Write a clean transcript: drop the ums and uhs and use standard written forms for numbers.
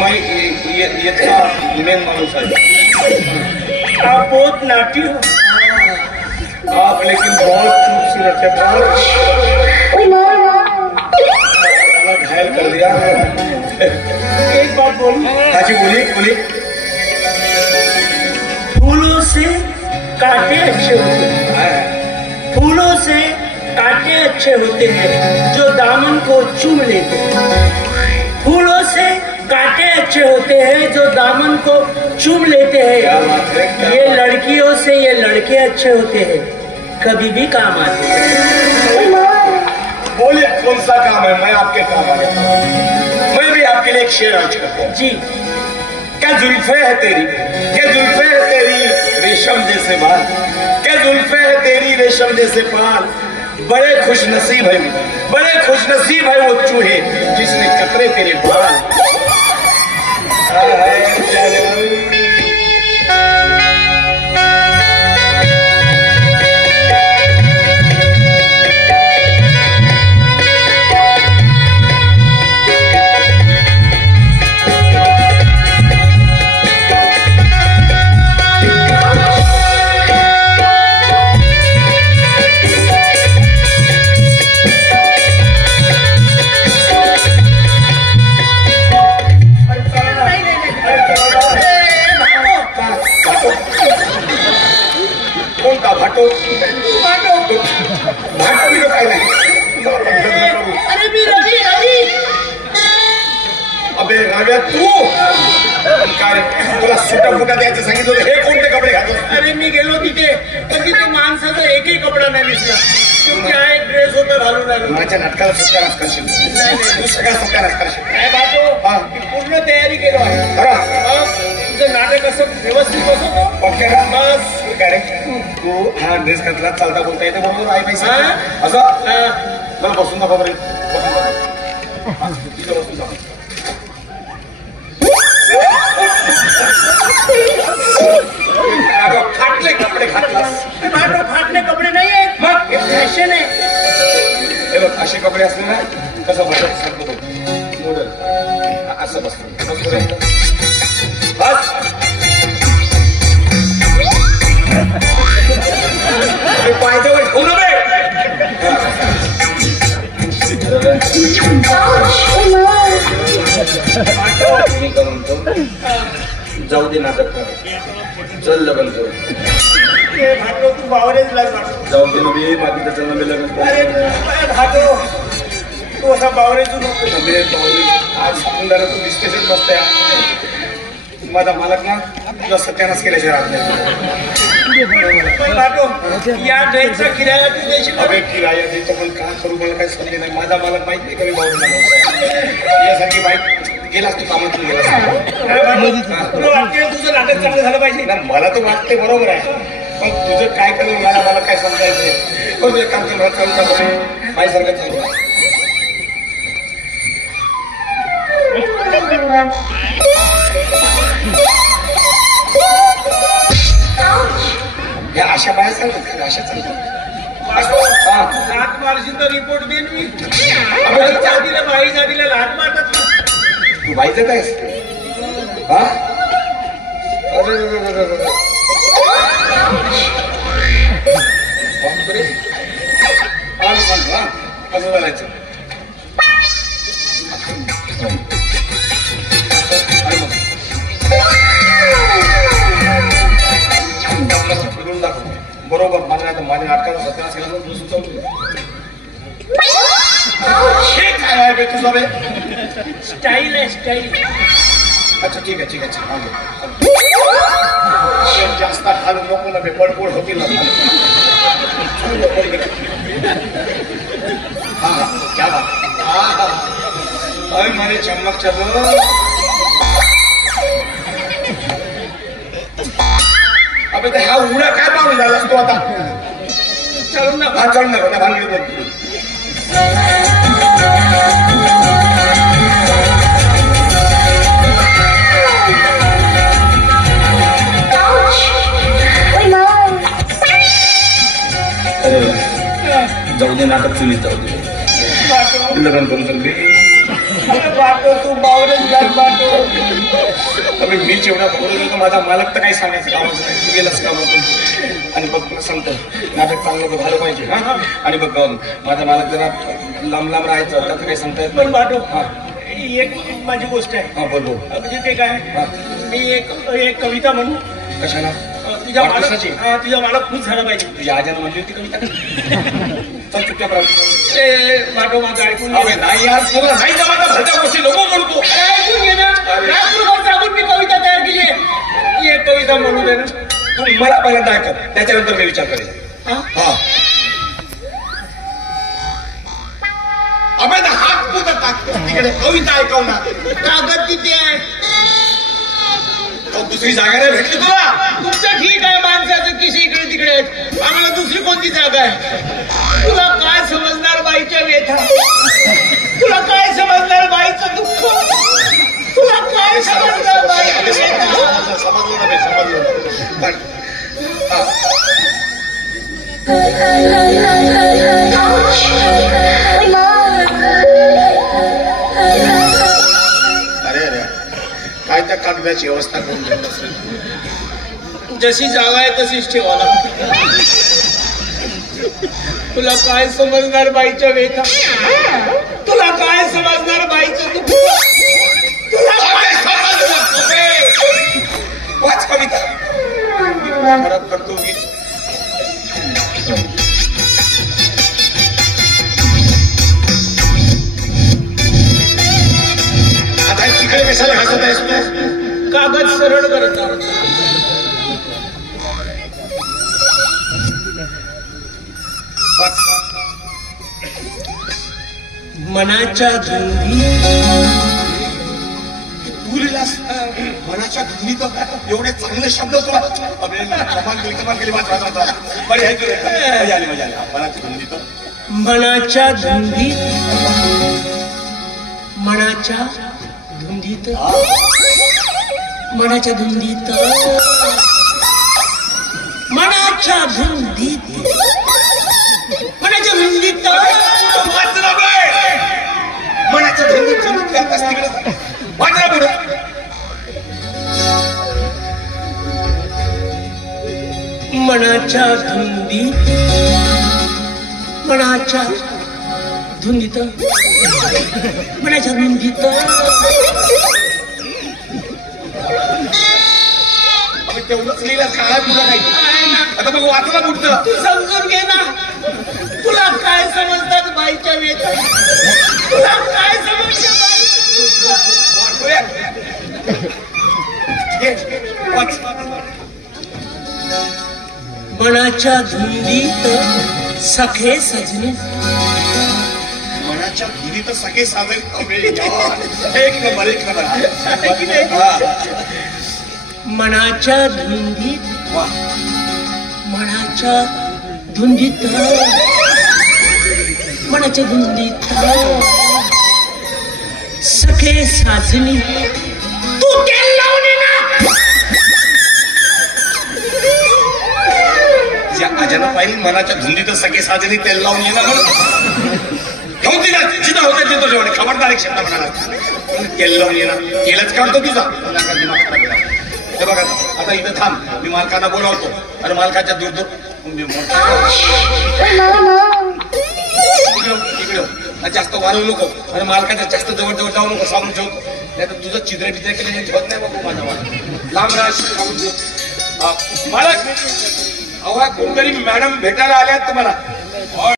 मैं ये था मेन मालूम साहब। आप बहुत नाटी हो। आप लेकिन बहुत खूबसूरत है, बहुत घायल कर दिया। एक बात बोलूं? हाँ जी बोलिए बोलिए। फूलों से कांटे अच्छे होते हैं, फूलों से कांटे अच्छे होते हैं जो दामन को चूम लेते हैं। फूलों से कांटे अच्छे होते हैं जो दामन को चूम लेते हैं। ये लड़कियों से ये लड़के अच्छे होते हैं, कभी भी काम आते हैं। बोलिए कौन सा काम है, मैं आपके काम आ जाता हूँ। मैं भी आपके लिए एक शेर अर्ज करता हूँ। जी। क्या जुल्फे है तेरी, क्या जुल्फे है तेरी रेशम जैसे बाल, क्या जुल्फे है तेरी रेशम जैसे बाल। बड़े खुश नसीब है, बड़े खुश नसीब है वो चूहे जिसने कतरे तेरे बाल। भाटो भाटो भाटो भी तो काय नाही। अरे मी रवी रवी। अबे रव्या तू काय तुला सुटा फुटा द्यायचं सांगितलं होतं, हे कोणते कपडे घातले? अरे मी गेलो तिथे पण तिथे माणसाचा एकही कपडा नाही दिसला, तुमची हा एक ड्रेस होता घालून आलो। माझ्या नाटकाला सत्यानाश करशील, तू सगळा सत्यानाश करशील। काय बातो पूर्ण तयारी केलो आहे। तुझं नाटक असं व्यवस्थित बसवतो ओके ना? बस काय रे तू हा ड्रेस घातला चालता बोलता येते बरोबर आहे पैसा असं मला बसून दाखव बरे, बसून दाखव। फाटले कपडे घातलास? फाटले कपडे नाही आहेत, मग फॅशन आहे। हे बघ असे कपडे असले ना कसं बसत सांगतो मॉडेल असं बसतो बस। पायच्या वर ठेवू नये। जाऊ दे नाटक कर, चल लग्न करू। भाटो तू बावरेच लाग जाऊ दे मी बाकी त्याचं नवे लग्न कर। अरे भाटो तू असा बावरेच नको। आज सुंदर तू डिस्कशन बसते, माझा मालक ना तुला सत्यानाश केल्याशिवाय राहत नाही। भाटो या ड्रेसचा किराया तू देशील? अबे किराया देतो पण काय करू मला काही समजे नाही। माझा मालक माहित नाही कमी भाऊ यासारखी बाईक गेलास तू कामातून गेलास। तुला वाटते तुझं नाटक चांगलं झालं पाहिजे? मला तर वाटते बरोबर आहे, पण तुझं काय करून मला काय समजायचं? पण काम केलं चालू माझ्यासारखं चालू आहे। अशा बाया चालतात का? अशा चालतात लाट मारशील तर रिपोर्ट देईन मी। जातीला बाई जातीला लाट मारतात। तू बाई जात आहेस? हा असं झालायचं। बरोबर माझ्या नाटकाला सत्यानाश केला तुला सुचवलं काय आहे तुझा बे? स्टाईल आहे स्टाईल। अच्छा ठीक आहे ठीक आहे जास्त हाल नको ना बे, पडपोड होतील ना। हाँ क्या बात अरे मारे चमक चलो। अबे हा उडा काय पाहून झालास तू आता? चढून ना चढून नका त्या भानगडीत बोल। जाऊ दे नाटक चुलीत जाऊ दे लग्न करून चालले। तू बावरेच अबे मी जेवढा बोलत होतो माझा मालक तर काही सांगायचं कामाचं नाही. तू गेलास कामातून आणि बघ तुला सांगतो नाटक चांगलं झालं पाहिजे. हा आणि बघ माझा मालक जरा लांब लांब राहायचं त्याचं काही सांगता येत पण बाटो हा एक माझी गोष्ट आहे. हा बोल बोल. म्हणजे ते काय मी एक कविता म्हणू. कशाला? तुझ्या वाढदिवसाची? तुझ्या मला खुश झालं पाहिजे. तुझ्या आज्यानं म्हणली होती कविता. चल चुकत्या प्राप्त ते बाटो माझं ऐकून घे. नाही यार तुला नाही जमाता भरच्या गोष्टी नको म्हणतो. ऐकून घे ना. रात्रभर जागून मी कविता तयार केली आहे. एक कविता म्हणू दे ना. तू मला पहिल्यांदा ऐकव त्याच्यानंतर मी विचार करेन. हा अबे हात कुठं टाकतो तिकडे कविता ऐकव ना. कागद तिथे आहे. दुसरी जागा नाही भेटली तुला. तुमचं ठीक आहे माणसाचं किशी इकडे तिकडे आहेत. आम्हाला दुसरी कोणती जागा आहे. तुला काय समजणार बाईच्या व्यथा. तुला काय समजणार बाईचं दुःख. तुला काय समजणार बाईचं व्यथा. समजलं ना समजलं. अरे अरे काय त्या कागदाची व्यवस्था करून देत असेल. जशी जागा आहे तशीच ठेवायला. तुला काय समजणार बाईच्या व्यथा. तुला काय समजणार बाईचं दुःख. तुला काय वाच कविता परत करतो उगीच. आता तिकडे कशाला हसत आहेस तू. कागद सरळ करत मनाच्या धुंदी. लिहिलास मनाच्या धुंदीत एवढे चांगले शब्द तुला. अबे कमाल केली वाच वाच वाच. बरी आहे तुला. मजा आली मजा आली. मनाच्या धुंदीत मनाच्या धुंदीत. मनाच्या धुंदीत. मनाच्या धुंदीत. मनाच्या धुंदीत. मनाच्या धुंदीत. वाचना बे. मनाच्या धुंदीत धुंदीत करतास तिकडे वाचना पुढं. मनाच्या धुंदीत. मनाच्या धुंदीत. मनाच्या धुंदीत. तेवढंच लिहिलं काय पुढं काही. आता मग वाचना पुढचं. तू समजून घे ना. तुला काय समजतात बाईच्या व्यथा. तुला काय समजतं मनाच्या धुंदीत सखे सजने. मनाच्या धुंदीत सगळे साजरे. एक नंबर एक नंबर. मनाच्या धुंदीत. मनाच्या धुंदीत. मनाच्या धुंदीत सखे साजनी. तू तेल लावून ये ना. या अजाना पाहिजे मनाच्या धुंदीत सगळे साजरी तेल लावून येणार म्हणून घेऊन दिला जिथं होते तिथं जेवढे खबरदार एक शब्द म्हणाला. तेल लावून येणार. तेलच काढतो तुझा. हे बघा आता इथं थांब. मी मालकांना बोलावतो आणि मालकाच्या दूर दूर इकडं जास्त वाढवू नको आणि मालकाच्या जास्त जवळ जवळ जाऊ नको. सांगून ठेवतो नाही तर तुझं चित्रे बित्रे केले ठेवत नाही बाबू माझा मला. लांब राहा. मालक अहो कोणतरी मॅडम भेटायला आल्यात तुम्हाला.